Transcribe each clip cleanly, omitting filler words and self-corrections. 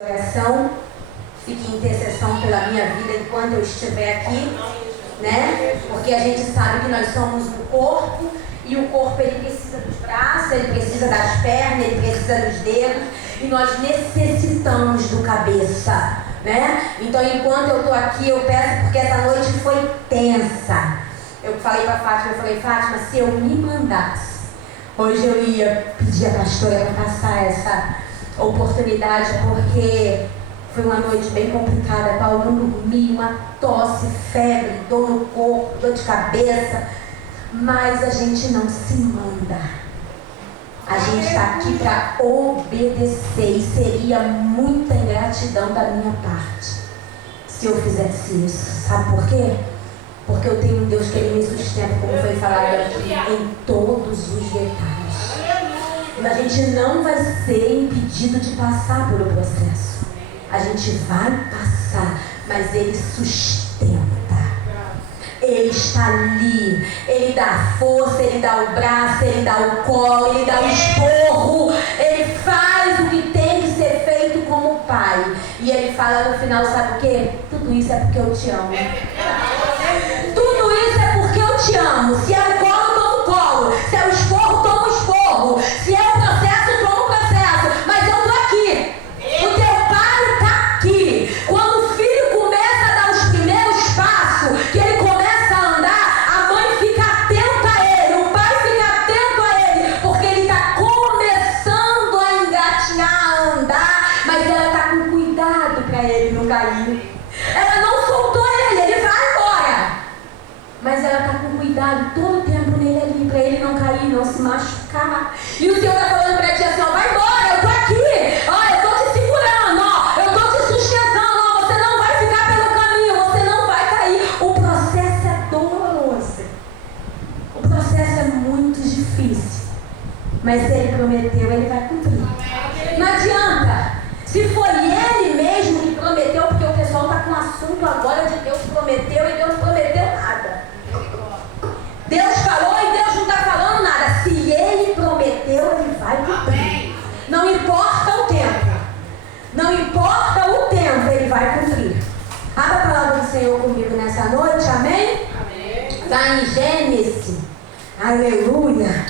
Oração, fique em intercessão pela minha vida enquanto eu estiver aqui, né? Porque a gente sabe que nós somos o corpo e o corpo ele precisa dos braços, ele precisa das pernas, ele precisa dos dedos e nós necessitamos do cabeça, né? Então enquanto eu estou aqui eu peço, porque essa noite foi tensa. Eu falei para Fátima, Fátima, se eu me mandasse, hoje eu ia pedir a pastora para passar essa oportunidade, porque foi uma noite bem complicada. Paulo não dormia, uma tosse, febre, dor no corpo, dor de cabeça, mas a gente não se manda. A gente está aqui para obedecer e seria muita ingratidão da minha parte se eu fizesse isso. Sabe por quê? Porque eu tenho um Deus que ele me sustenta, como foi falado aqui, em todos os detalhes. A gente não vai ser impedido de passar pelo processo. A gente vai passar, mas ele sustenta. Ele está ali. Ele dá força, ele dá o braço, ele dá o colo, ele dá o esporro. Ele faz o que tem que ser feito como pai. E ele fala no final, sabe o quê? Tudo isso é porque eu te amo. Tudo isso é porque eu te amo. Se é o colo, toma o colo. Se é o esporro, toma o esporro. Se é o processo, toma o processo. Mas eu estou aqui. O teu pai está aqui. Quando o filho começa a dar os primeiros passos, que ele começa a andar, a mãe fica atenta a ele, o pai fica atento a ele, porque ele está começando a engatinhar, a andar, mas ela está com cuidado para ele não cair. Ela não soltou ele vai embora. Mas ela está com cuidado todo o tempo nele ali, para ele não cair, não se machucar. E o Senhor está falando para ti assim, ó, vai embora, eu estou aqui, ó, eu estou te segurando, ó, eu estou te sustentando, ó, você não vai ficar pelo caminho, você não vai cair. O processo é doloroso, o processo é muito difícil, mas se ele prometeu, ele vai cumprir. Não adianta, se foi ele mesmo que prometeu, porque o pessoal está com o assunto agora de Deus prometeu e Deus não prometeu nada. Deus falou e Deus não está falando nada. Se ele prometeu, ele vai cumprir. Não importa o tempo. Não importa o tempo, ele vai cumprir. Abra a palavra do Senhor comigo nessa noite, amém? Está em Gênesis. Aleluia.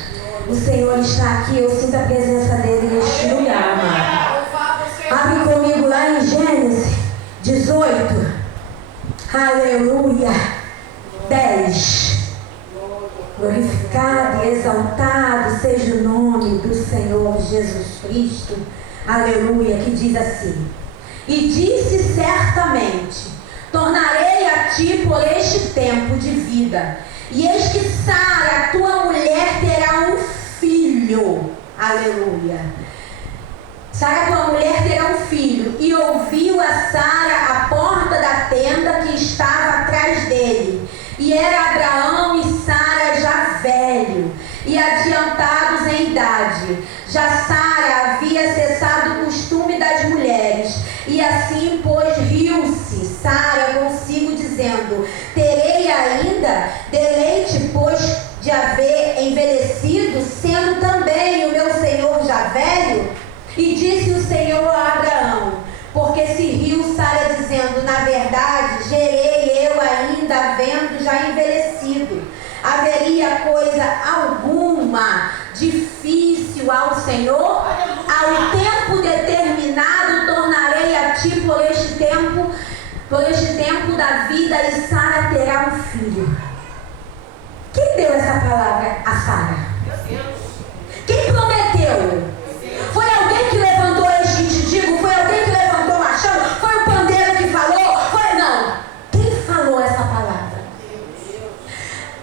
O Senhor está aqui, eu sinto a presença dele neste lugar, amado. Abre comigo lá em Gênesis 18. Aleluia. 10. Glorificado e exaltado seja o nome do Senhor Jesus Cristo. Aleluia. Que diz assim: e disse certamente, tornarei a ti por este tempo de vida, e eis que Sara, tua mulher, terá um filho. Aleluia. Sara, tua mulher, terá um filho. E ouviu a Sara a porta da tenda que estava atrás dele. E era Abraão e Sara já velho e adiantados em idade. Já Sara havia cessado o costume das mulheres. E assim, pois, riu-se Sara consigo, dizendo: terei ainda deleite, pois, de haver envelhecido, sendo também o meu senhor já velho? E disse o Senhor a Abraão, porque se riu Sara, dizendo: na verdade, gerei eu ainda, havendo já envelhecido. Haveria coisa alguma difícil ao Senhor? Ao tempo determinado tornarei a ti por este tempo da vida, e Sara terá um filho. Quem deu essa palavra a Sara? Quem prometeu? Foi alguém que levantou, eis que te digo? Foi alguém que levantou o machado? Foi o pandeiro que falou? Foi não. Quem falou essa palavra?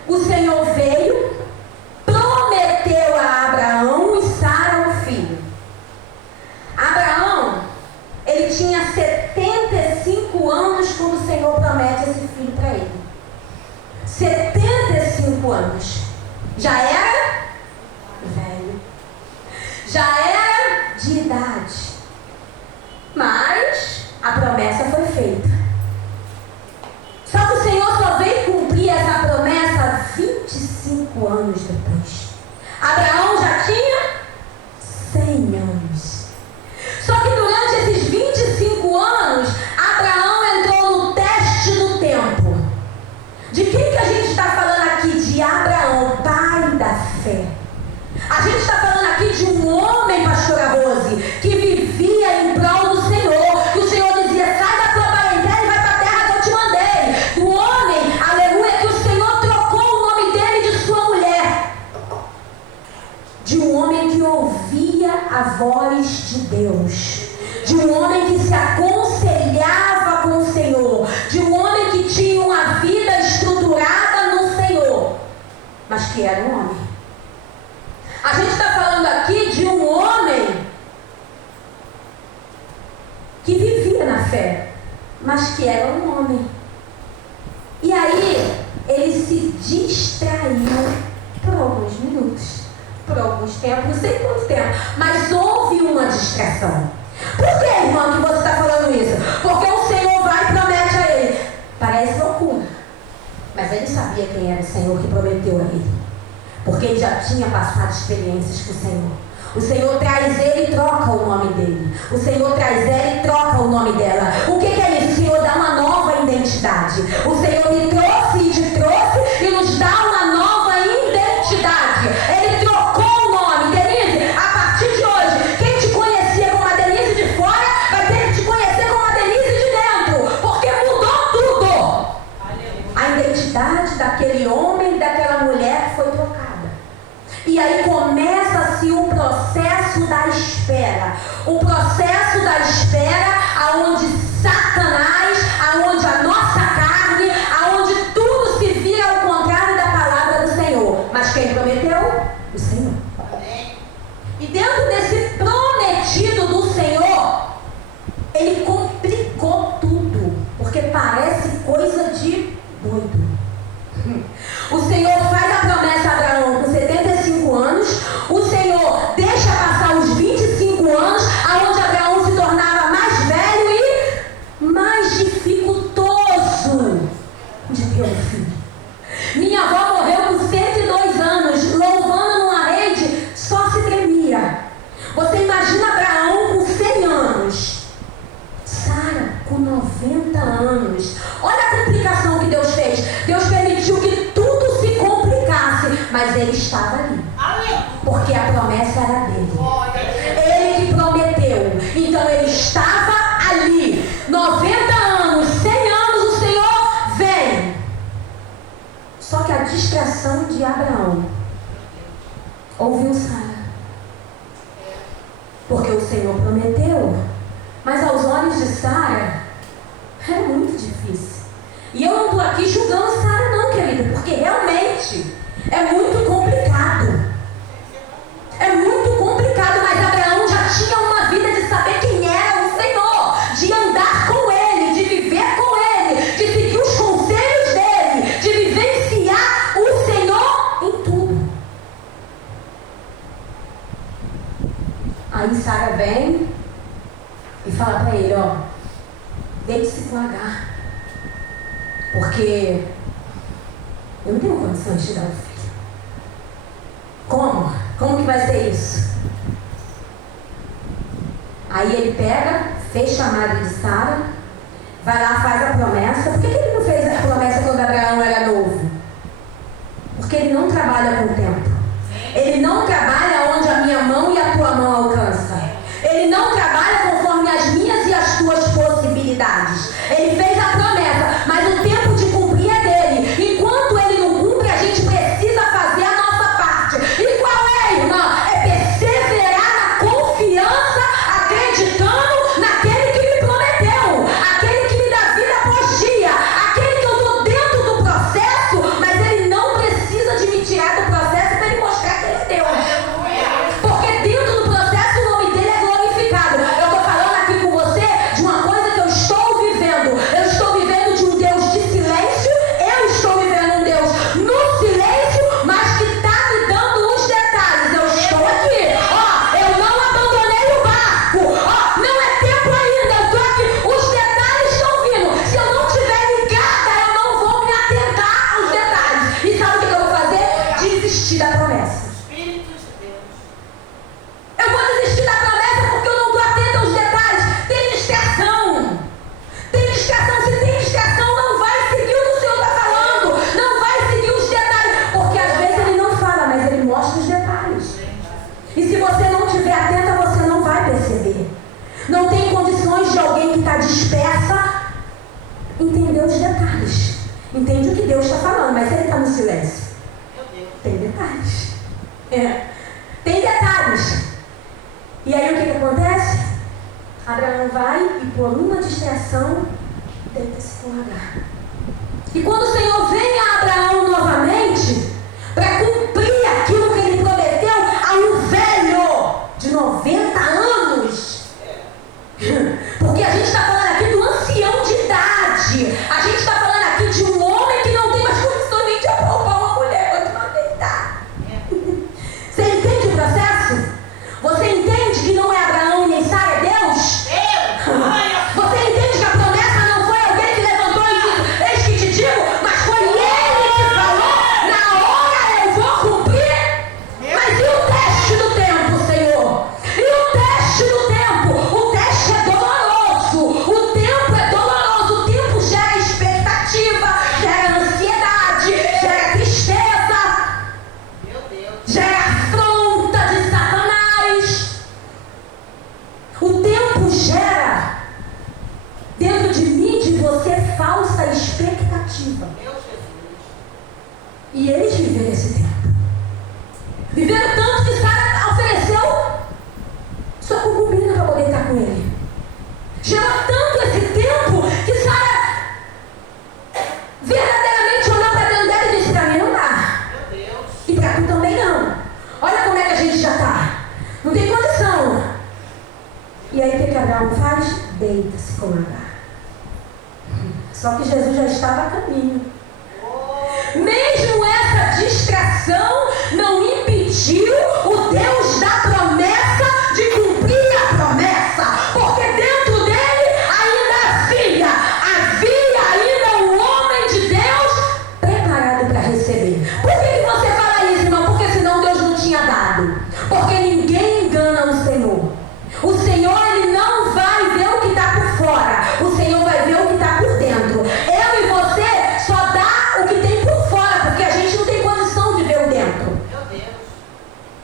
O Senhor veio, prometeu a Abraão e Sara um filho. Abraão, ele tinha 75 anos quando o Senhor promete esse filho para ele. 75 anos. Já era velho. Já era de idade. Mas a promessa foi feita. Só que o Senhor só veio cumprir essa promessa 25 anos depois. Abraão já tinha 100 anos. Só que durante esses 25 voz de Deus, de um homem que se aconselhava com o Senhor, de um homem que tinha uma vida estruturada no Senhor, mas que era um homem. A gente está falando aqui de um homem que vivia na fé, mas que era um homem. E aí, ele se distraiu por alguns minutos, por alguns tempos, não sei quanto tempo, mas houve uma distração. Por que, irmão, que você está falando isso? Porque o Senhor vai e promete a ele. Parece loucura, mas ele sabia quem era o Senhor que prometeu a ele, porque ele já tinha passado experiências com o Senhor. O Senhor traz ele e troca o nome dele. O Senhor traz ela e troca o nome dela. O que é isso? O Senhor dá uma nova identidade. O Senhor me trouxe e te trouxe e nos dá uma nova identidade. Ele trocou o nome. Denise, a partir de hoje, quem te conhecia como a Denise de fora vai ter que te conhecer como a Denise de dentro, porque mudou tudo. A identidade daquele homem e daquela mulher foi trocada. E aí começa-se o processo da espera. O processo da espera aonde Satanás, aonde a nossa carne, aonde tudo se vira ao contrário da palavra do Senhor. Mas quem prometeu? O Senhor. E dentro desse prometido do Senhor, ele complicou tudo, porque parece coisa de doido. O Senhor faz a promessa a Abraão com 75 anos. O Senhor deixa passar os 25 anos, aonde Abraão se tornava mais velho e mais dificultoso de ter um filho. Minha avó morreu com 102 anos, louvando numa rede, só se tremia. Você imagina Abraão com 100 anos, Sara com 90 anos. Olha a complicação que Deus fez. Deus permitiu que tudo se complicasse, mas ele estava ali, porque a promessa era dele. Ele que prometeu, então ele estava ali. 90 anos, 100 anos, o Senhor vem. Só que a distração de Abraão ouviu Sara, porque o Senhor prometeu, mas aos olhos de Sara é muito difícil. E eu não estou aqui julgando Sara não, querida, porque realmente é muito complicado. É muito complicado, mas Abraão já tinha uma vida de saber quem era o Senhor, de andar com Ele, de viver com Ele, de seguir os conselhos dEle, de vivenciar o Senhor em tudo. Aí Sara vem e fala para ele, ó, deite-se com Agar, porque eu não tenho condições de te dar um filho. Como? Como que vai ser isso? Aí ele pega, fez chamada de Sara, vai lá, faz a promessa. Por que ele não fez a promessa quando Abraão era novo? Porque ele não trabalha com o tempo. Ele não trabalha onde a minha mão e a tua mão alcançam. Ele não trabalha conforme as minhas e as tuas possibilidades. Ele fez a promessa, mas o tempo de cumprir é dele. Enquanto ele não cumpre, a gente precisa fazer a nossa parte. E qual é, irmã? É perseverar na confiança, acreditando naquele que me prometeu, aquele que me dá vida após dia, aquele que eu estou dentro do processo, mas ele não precisa de me tirar do processo para ele mostrar que ele é Deus. Porque dentro do processo o nome dele é glorificado. Eu estou falando aqui com você de uma coisa que eu estou vivendo. Eu estou vivendo de um Deus de silêncio. Eu estou vivendo um Deus no silêncio, mas que está me dando os detalhes. Eu estou aqui. Ó, eu não abandonei o barco. Ó, não é tempo ainda. Eu estou aqui. Os detalhes estão vindo. Se eu não estiver ligada, eu não vou me atentar aos detalhes. E sabe o que eu vou fazer? Desistir da promessa. Eu vou desistir da promessa porque eu não estou atenta aos detalhes. Tem distração. Tem distração. Se tem distração, não vai seguir o que o Senhor está falando. Não vai seguir os detalhes. Porque às vezes ele não fala, mas ele mostra os detalhes. E se você não estiver atenta, você não vai perceber. Não tem condições de alguém que está dispersa entender os detalhes. Entende o que Deus está falando, mas ele está no silêncio. Tem detalhes. Tem detalhes. E aí acontece? Abraão vai e por uma distração deita-se com Agar. E quando o Senhor vem a Abraão novamente para cumprir aquilo que ele prometeu a um velho de 90 anos, porque a gente está falando aqui do ancião de idade, a gente está falando aqui de um homem que não tem mais condições nem de apalpar uma mulher quando ela deitar. Você entende o processo? Você entende que não é Abraão e nem Sara, é Deus? Você entende que a promessa não foi alguém que levantou e disse, eis que te digo, mas foi ele que falou, na hora eu vou cumprir? Mas e o teste do tempo, Senhor? E o teste do tempo? O teste é doloroso, o tempo é doloroso, o tempo gera expectativa, gera ansiedade, gera tristeza, gera afronta de Satanás. O tempo gera dentro de mim, de você, falsa expectativa. E eles viveram esse tempo. Viveram tanto que Sara ofereceu sua concubina para poder estar com ele. Gerou tanto esse tempo que Sara verdadeiramente olhou para dentro dela e disse, para mim não dá. E para tu também não. Olha como é que a gente já está. Não tem condição. E aí o que Abraão faz? Deita-se com Agar. Só que Jesus já estava a caminho. Mesmo essa distração não impediu o Deus da promessa de cumprir a promessa. Porque dentro dele ainda havia ainda um homem de Deus preparado para receber. Por que você fala isso, irmão? Porque senão Deus não tinha dado. Porque ninguém engana o Senhor. O Senhor, ele não vai ver o que está por fora. O Senhor vai ver o que está por dentro. Eu e você só dá o que tem por fora, porque a gente não tem condição de ver o dentro.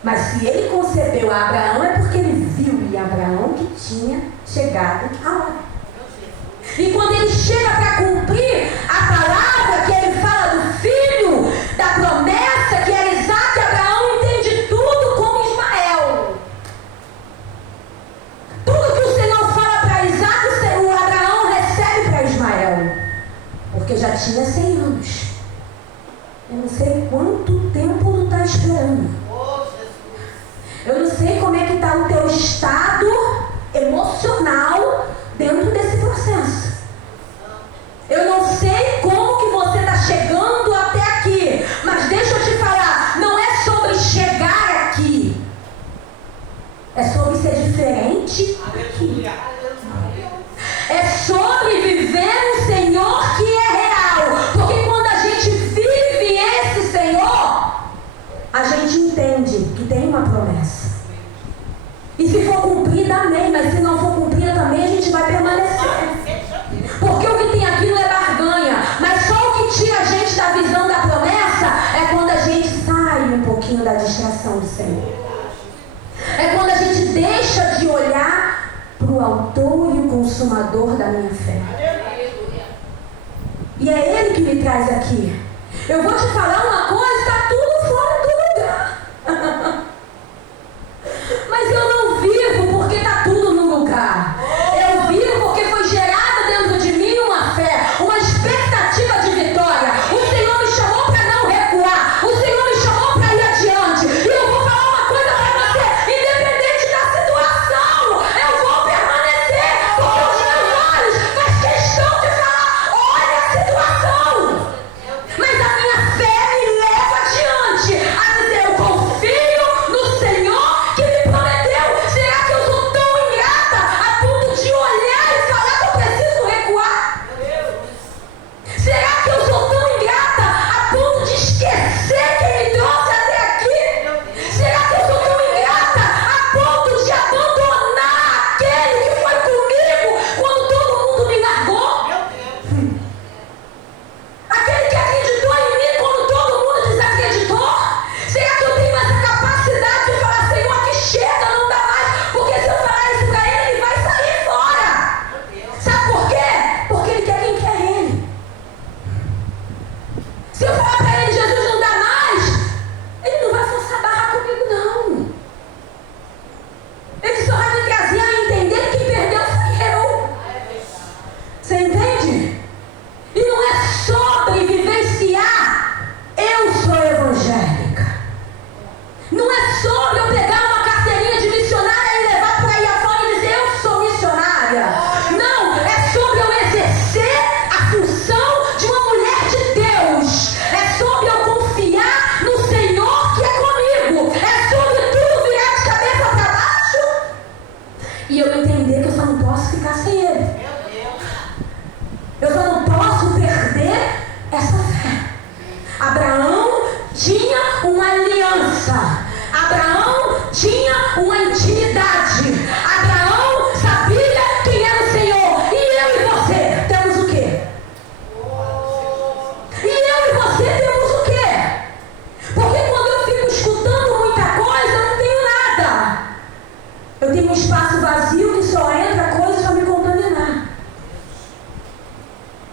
Mas se ele concebeu a Abraão, é porque ele viu em Abraão que tinha chegado a hora. E quando ele chega para cumprir a palavra que ele fala do filho, da promessa que era Isaac, Abraão entende tudo como Ismael. Tudo que o Senhor fala para Isaac, o Abraão recebe para Ismael. Porque já tinha 100 anos. Eu não sei quanto tempo tu está esperando. Eu não sei como é que está o teu estado emocional dentro desse processo. Eu não sei como que você está chegando até aqui. Mas deixa eu te falar, não é sobre chegar aqui. É sobre ser diferente aqui. É sobre viver um Senhor que é real. Porque quando a gente vive esse Senhor, a gente entende que tem uma promessa. E se for cumprida, amém. Mas se não for cumprida também, a gente vai permanecer. Porque o que tem aqui não é barganha. Mas só o que tira a gente da visão da promessa é quando a gente sai um pouquinho da distração do Senhor. É quando a gente deixa de olhar para o autor e o consumador da minha fé. E é Ele que me traz aqui. Eu vou te falar uma coisa, está tudo fora do lugar. Mas eu não vivo porque está tudo no lugar. Eu vivo porque foi gerada dentro de mim uma fé, uma expectativa de vitória. O Senhor me chamou para não recuar. O Senhor me chamou para ir adiante. E eu vou falar uma coisa para você, independente da situação, eu vou permanecer, porque os meus olhos faz questão de falar, olha a situação. Mas a minha fé me leva adiante.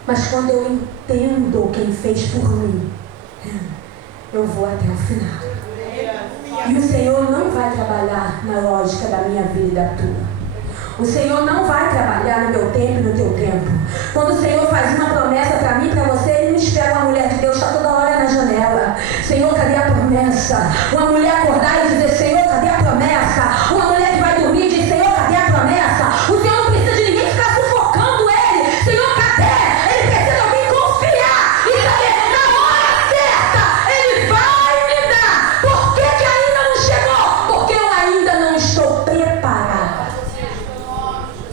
Mas quando eu entendo quem fez por mim, eu vou até o final. E o Senhor não vai trabalhar na lógica da minha vida e da tua. O Senhor não vai trabalhar no meu tempo e no teu tempo. Quando o Senhor faz uma promessa para mim e para você, Ele não espera uma mulher de Deus estar toda hora na janela. Senhor, cadê a promessa? Uma mulher acordar e dizer, Senhor, cadê a promessa? Uma mulher que vai dormir e diz, Senhor, cadê a promessa? O Senhor não precisa de ninguém ficar sufocando Ele. Senhor, cadê? Ele precisa de alguém confiar e saber, na hora certa, Ele vai me dar. Por que que ainda não chegou? Porque eu ainda não estou preparada.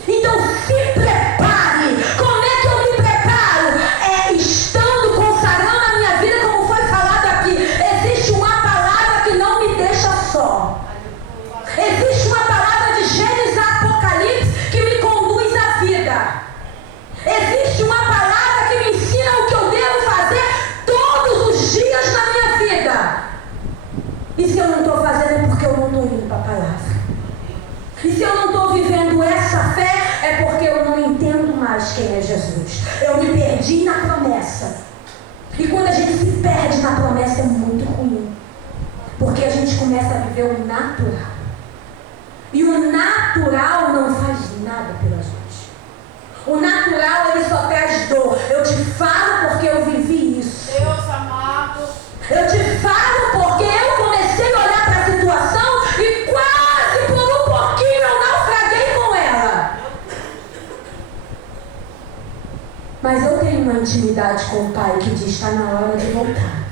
Então se prepare. Como é que eu me preparo? É estando consagrando a minha vida, como foi falado aqui. Existe uma palavra que não me deixa só. Existe uma palavra de Gênesis a Apocalipse que me conduz à vida. Existe uma palavra que me ensina o que eu devo fazer todos os dias na minha vida. E se eu não estou fazendo é porque eu não estou indo para a palavra. E se eu não estou vivendo essa fé, é porque eu não entendo mais quem é Jesus. Eu me perdi na promessa. E quando a gente se perde na promessa é muito ruim. Porque a gente começa a viver o natural. E o natural não faz nada pela gente. O natural, ele só traz dor. Eu te falo porque eu vivi isso. Deus amado. Eu te falo porque eu comecei a olhar para a situação e quase por um pouquinho eu naufraguei com ela. Mas eu tenho uma intimidade com o Pai que diz, está na hora de voltar.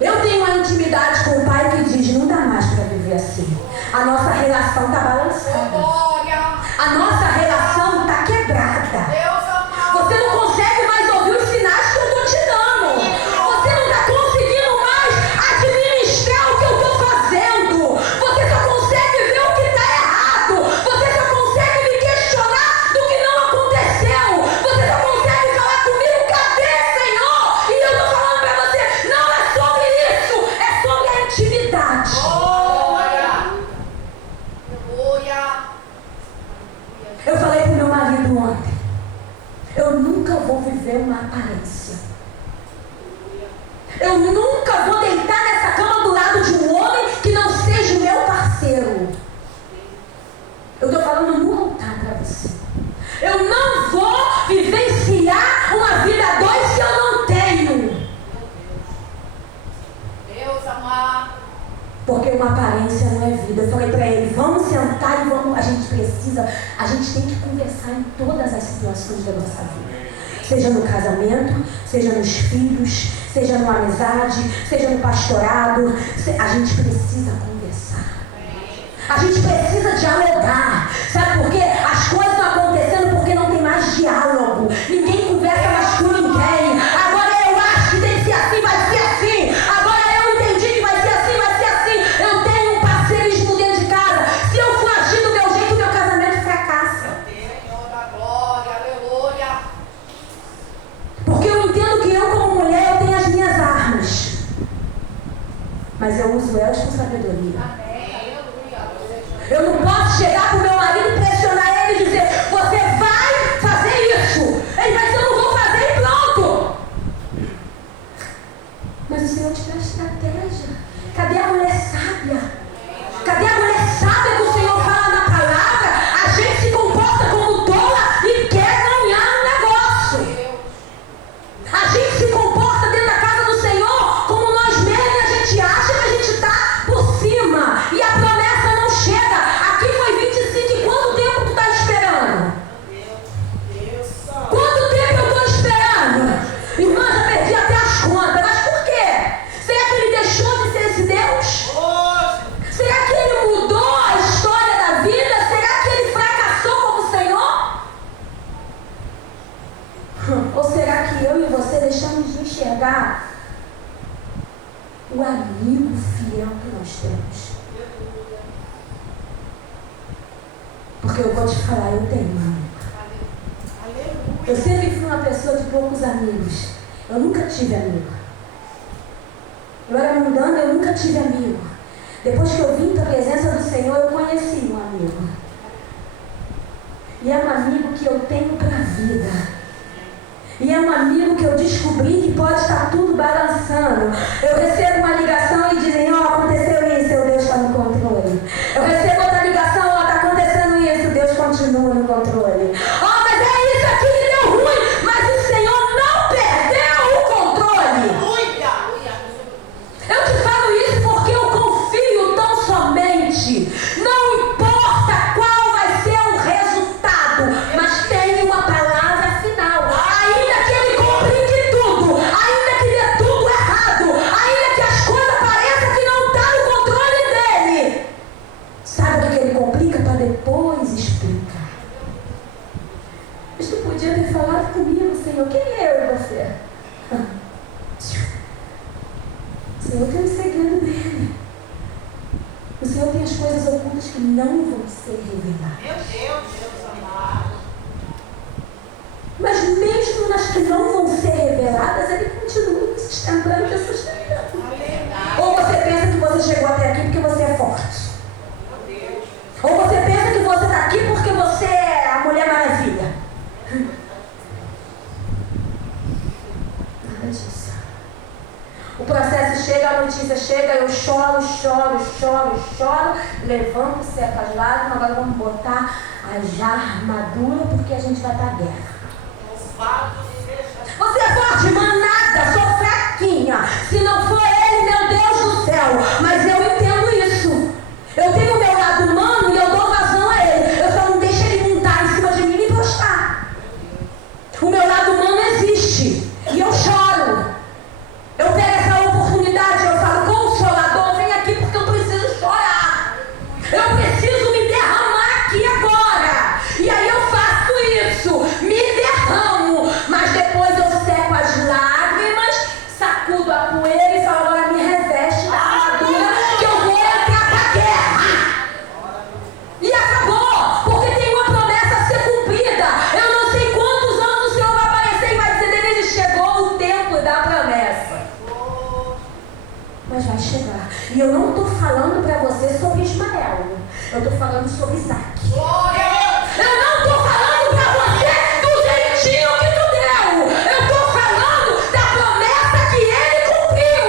Eu tenho uma intimidade com o Pai que diz, não dá mais para viver assim. A nossa relação está balançada. Glória. A nossa relação está quebrada. Deus amado. Você não consegue mais ouvir os sinais que eu estou te dando. Você não está conseguindo mais administrar o que eu estou fazendo. Você só consegue ver o que está errado. Você só consegue me questionar do que não aconteceu. Você só consegue falar comigo, cadê, Senhor? E eu estou falando para você, não é sobre isso, é sobre a intimidade. Glória. Glória. Eu falei pro meu marido ontem, eu nunca vou viver uma aparência. Eu nunca vou deitar nessa cama do lado de um homem que não seja o meu parceiro. Eu estou falando no altar para você. Eu não vou vivenciar uma vida a dois se eu não tenho. Deus amado. Porque uma aparência não é vida. Eu falei para ele, vamos sentar e vamos. A gente tem que conversar em todas as situações da nossa vida. Seja no casamento, seja nos filhos, seja numa amizade, seja no pastorado. A gente precisa conversar. A gente precisa dialogar. Sabe por quê? As coisas estão acontecendo porque não tem mais diálogo. Ninguém conversa mais com ninguém. Agora eu acho que tem que ser assim, vai ser assim. Agora eu entendi que vai ser assim, vai ser assim. Eu tenho um parceirismo dentro de casa. Se eu for agir do meu jeito, o meu casamento fracassa. Senhor da glória. Aleluia. Porque eu entendo que eu, como mulher, eu tenho as minhas armas. Mas eu uso elas com sabedoria. Amém. Aleluia. Eu não posso chegar pro meu marido e pressionar ele e dizer, você vai fazer isso. Ele vai dizer, eu não vou fazer e pronto. Mas o Senhor te dá estratégia. Cadê a mulher sábia? Cadê a mulher sábia que o Senhor fala na palavra? A gente se comporta como tola e quer ganhar um negócio. A gente se comporta dentro da casa do Senhor como nós mesmos e a gente acha que a gente está por cima. E a promessa não chega. Aqui foi 25 e quanto tempo tu está esperando? Quanto tempo eu estou esperando? Irmã, já perdi até as contas. Mas por quê? Será que ele deixou de ser esse Deus? Será que ele mudou a história da vida? Será que ele fracassou como Senhor? Ou será que eu e você deixamos de enxergar o amigo fiel que nós temos? Porque eu vou te falar, eu tenho um amigo. Eu sempre fui uma pessoa de poucos amigos. Eu nunca tive amigo. Eu era mundana, eu nunca tive amigo. Depois que eu vim para a presença do Senhor, eu conheci um amigo. E é um amigo que eu tenho para a vida. E é um amigo que eu descobri que pode estar tudo balançando. Eu recebo uma ligação e dizem, aconteceu isso, Deus está no controle. Eu recebo outra ligação, está acontecendo isso, Deus continua no controle. Mas é isso aqui que deu ruim, mas o Senhor não perdeu o controle. Eu te falo isso porque eu confio tão somente. Não importa qual vai ser o resultado, mas tem uma palavra final. Ainda que ele complique tudo, ainda que dê tudo errado, ainda que as coisas pareçam que não está no controle dele. Sabe o que ele complica para depois explicar? Mas tu podia ter falado comigo, Senhor. Quem é eu e você? O Senhor tem um segredo dele. O Senhor tem as coisas ocultas que não vão ser reveladas. Meu Deus amado. Mas mesmo nas que não vão ser reveladas, ele continua sustentando e sustentando. Ou você pensa que você chegou até aqui porque você é forte. Ou você pensa que você está aqui porque você é a Mulher Maravilha. Nada disso. O processo chega, a notícia chega, eu choro, levanto, seco as lágrimas, agora vamos botar a armadura porque a gente vai para a guerra. Você é forte, manada, sou fraquinha. Se não for ele, meu Deus do céu. Mas eu entendo isso. Eu tenho o meu lado humano e eu dou vazão a ele. Eu só não deixo ele montar em cima de mim e me postar. O meu lado humano existe. E eu choro. Eu pego essa oportunidade, eu falo, Consolador, vem aqui porque eu preciso chorar. Eu preciso me derramar aqui agora. E aí eu faço isso, me derramo, mas depois eu seco as lágrimas, sacudo a poeira e falo, agora me reveste da armadura que eu vou entrar pra guerra. E acabou, porque tem uma promessa a ser cumprida. Eu não sei quantos anos o Senhor vai aparecer e vai dizer, Denise, chegou o tempo da promessa. Mas vai chegar. E eu não estou falando para você sobre Ismael. Eu estou falando sobre Isaac. Eu não estou falando para você do jeitinho que tu deu. Eu estou falando da promessa que ele cumpriu.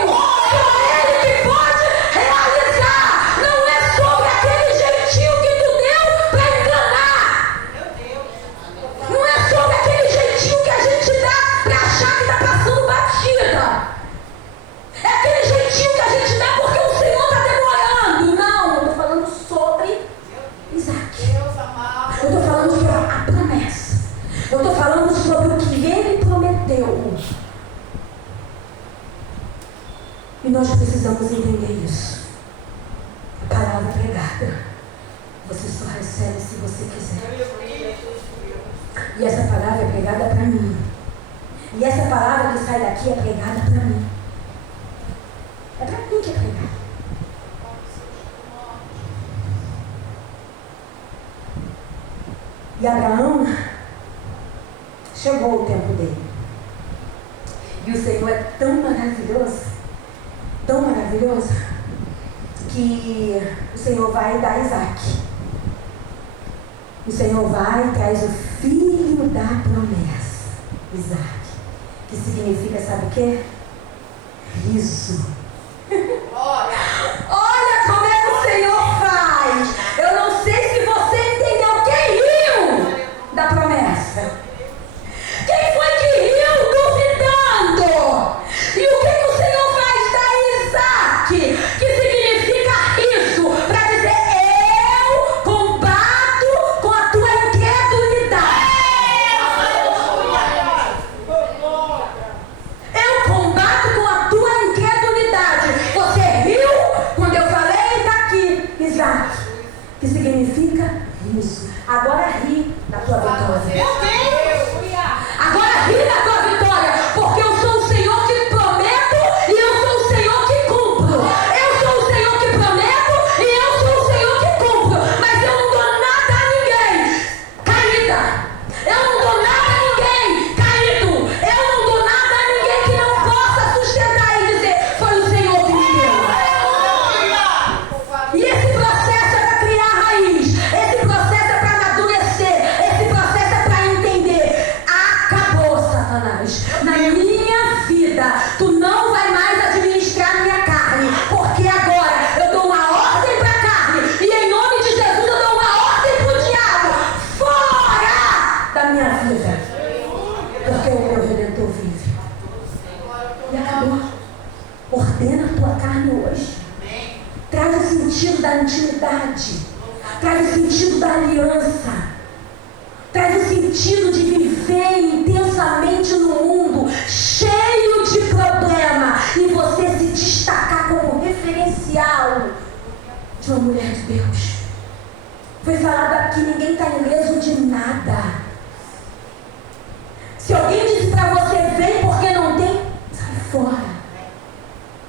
Só ele que pode realizar. Não é sobre aquele jeitinho que tu deu para enganar. Não é sobre aquele jeitinho que a gente dá para achar que está passando batida. É aquele jeitinho que a gente dá porque o Senhor está demorando. Não, eu estou falando sobre Isaac. Eu estou falando sobre a promessa. Eu estou falando sobre o que ele prometeu. E nós precisamos entender isso. A palavra pregada, você só recebe se você quiser. E essa palavra é pregada para mim. E essa palavra que sai daqui é pregada para mim. É para mim que é pregada. E Abraão, chegou o tempo dele. E o Senhor é tão maravilhoso, que o Senhor vai dar Isaac. O Senhor vai e traz o filho da promessa, Isaac. Que significa, sabe o quê? Riso. Olha como é que o Senhor faz. Eu não sei se você entendeu. Quem riu da promessa? Quem foi que riu duvidando? E o que o Senhor faz da Isaac? Que significa riso, para dizer, eu combato com a tua incredulidade. Eu combato com a tua incredulidade. Você vida. Porque o meu Redentor vive. E acabou. Ordena a tua carne hoje. Traz o sentido da intimidade. Traz o sentido da aliança. Traz o sentido de viver intensamente no mundo cheio de problema e você se destacar como referencial de uma mulher de Deus. Foi falado aqui, ninguém está ileso de nada. Se alguém disse para você, vem porque não tem, sai fora.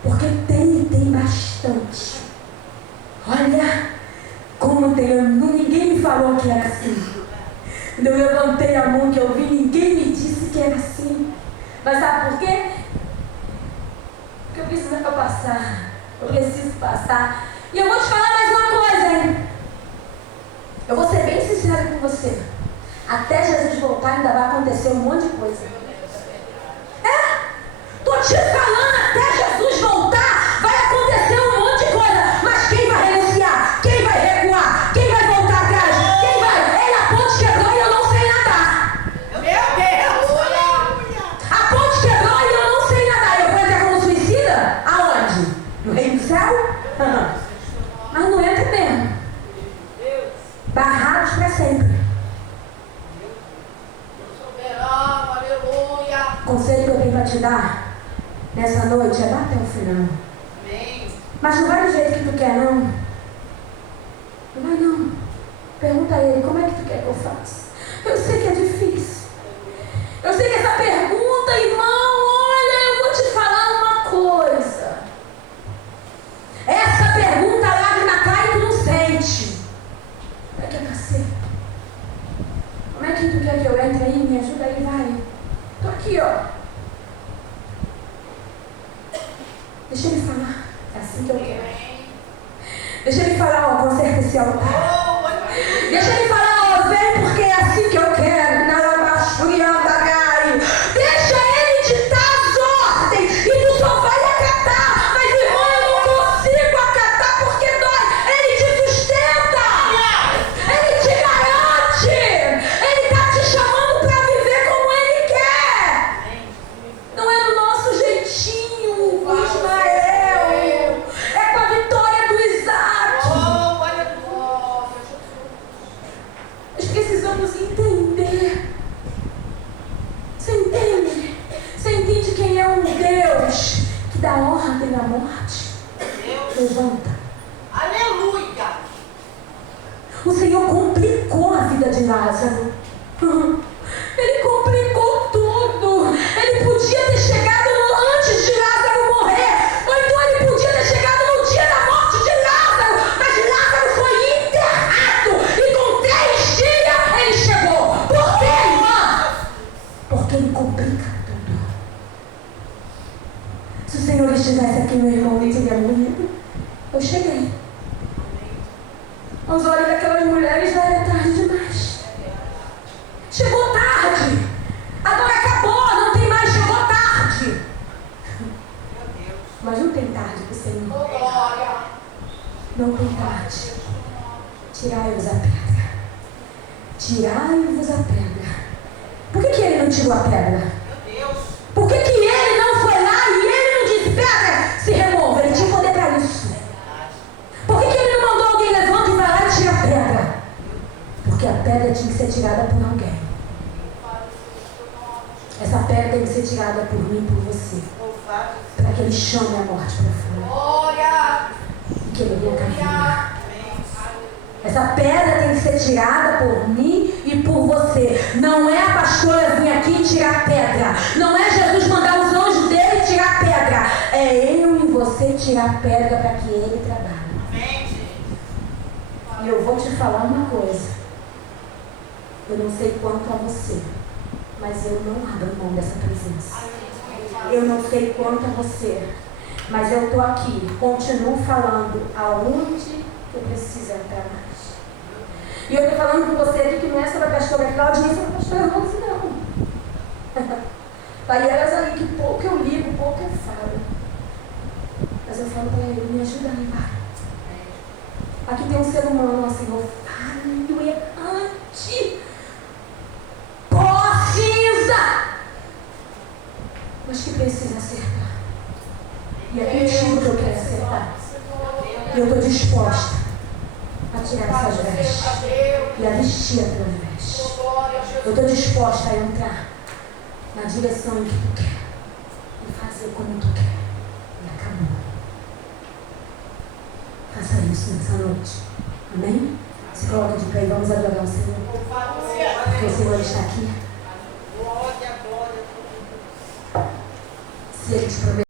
Porque tem e tem bastante. Olha como tem, ninguém me falou que era assim. Quando eu levantei a mão que eu vi, ninguém me disse que era assim. Mas sabe por quê? Porque eu preciso passar. Eu preciso passar. E eu vou te falar mais uma coisa, hein? Eu vou ser bem sincera com você. Até Jesus voltar ainda vai acontecer um monte de coisa. Tô te falando, até Jesus voltar vai acontecer um monte de coisa. Mas quem vai renunciar? Quem vai recuar? Quem vai voltar atrás? Quem vai? Ele, a ponte quebrou e eu não sei nadar. Meu Deus! A ponte quebrou e eu não sei nadar. Eu vou entrar como suicida? Aonde? No reino do céu? Mas não entra mesmo. Barrados para sempre. Soberano, aleluia. O conselho que eu tenho para te dar nessa noite é bater o final. Amém. Mas não vai do jeito que tu quer, não. Não vai, não. Pergunta a ele, como é que tu quer que eu faça? Eu sei que é difícil. Eu sei que essa pergunta, irmão, olha, eu vou te falar uma coisa. Essa pergunta, a lágrima cai e tu não sente. Como é que é pra ser? Como é que tu quer que eu entre aí? Me ajuda aí, vai. Tô aqui, ó. Deixa ele falar. É assim que eu quero. Deixa ele falar, ó, conserta esse altar. Deixa ele falar, ó, vem porque é assim que eu quero. Deixa ele ditar as ordens e tu só vai acatar. Mas, irmão, eu não consigo acatar porque dói. Ele te sustenta. Ele te garante. Ele está te chamando para viver como ele quer. Não é do nosso jeitinho, o Ismael. É com a vitória do Isaac. Nós precisamos entender. Você entende? Você entende quem é um Deus que dá ordem à morte? Levanta. Aleluia. O Senhor complicou a vida de Lázaro. Ele complicou tudo. Ele podia ter chegado antes de Lázaro morrer. Ou então ele podia ter chegado no dia da morte de Lázaro. Mas Lázaro foi enterrado. E com 3 dias ele chegou. Por quê, irmã? Porque ele complica tudo. Se o Senhor estivesse aqui, meu irmão, ele teria morrido. Eu cheguei. Aos olhos daquelas mulheres já era tarde demais. Chegou tarde. A dor acabou, não tem mais, chegou tarde. Mas não tem tarde para o Senhor. Glória. Não tem tarde. Tirai-vos a pedra. Tirai-vos a pedra. Por que ele não tirou a pedra? Meu Deus. Por que ele não foi lá e ele não disse, pedra, se remova? Ele tinha poder para isso. Por que ele não mandou alguém levanta e vai lá e tira a pedra? Porque a pedra tinha que ser tirada por alguém. Essa pedra tem que ser tirada por mim e por você. Para que ele chame a morte para fora. Glória. E que ele venha caminhar. Essa pedra tem que ser tirada por mim e por você. Não é a pastora vir aqui e tirar a pedra. Não é Jesus mandar os anjos dele tirar a pedra. É eu e você tirar a pedra para que ele trabalhe. E eu vou te falar uma coisa. Eu não sei quanto a você, mas eu não abro mão dessa presença. Eu não sei quanto a você, mas eu estou aqui, continuo falando aonde eu preciso entrar mais. E eu estou falando com você aqui que não é sobre a pastora Cláudia, nem sobre a pastora Rose, não. Vai elas aí que pouco eu ligo, pouco eu falo. Mas eu falo para ele, me ajuda aí, vai. Aqui tem um ser humano, ó Senhor, falho, errante, pobre, precisa acertar. E é contigo que eu quero acertar. E eu estou disposta a tirar essas vestes e a vestir as tuas vestes. Eu estou disposta a entrar na direção que tu quer e fazer como tu quer. E acabou. Faça isso nessa noite. Amém? Se coloque de pé e vamos adorar o Senhor. Porque o Senhor está aqui. Se Ele te prometeu.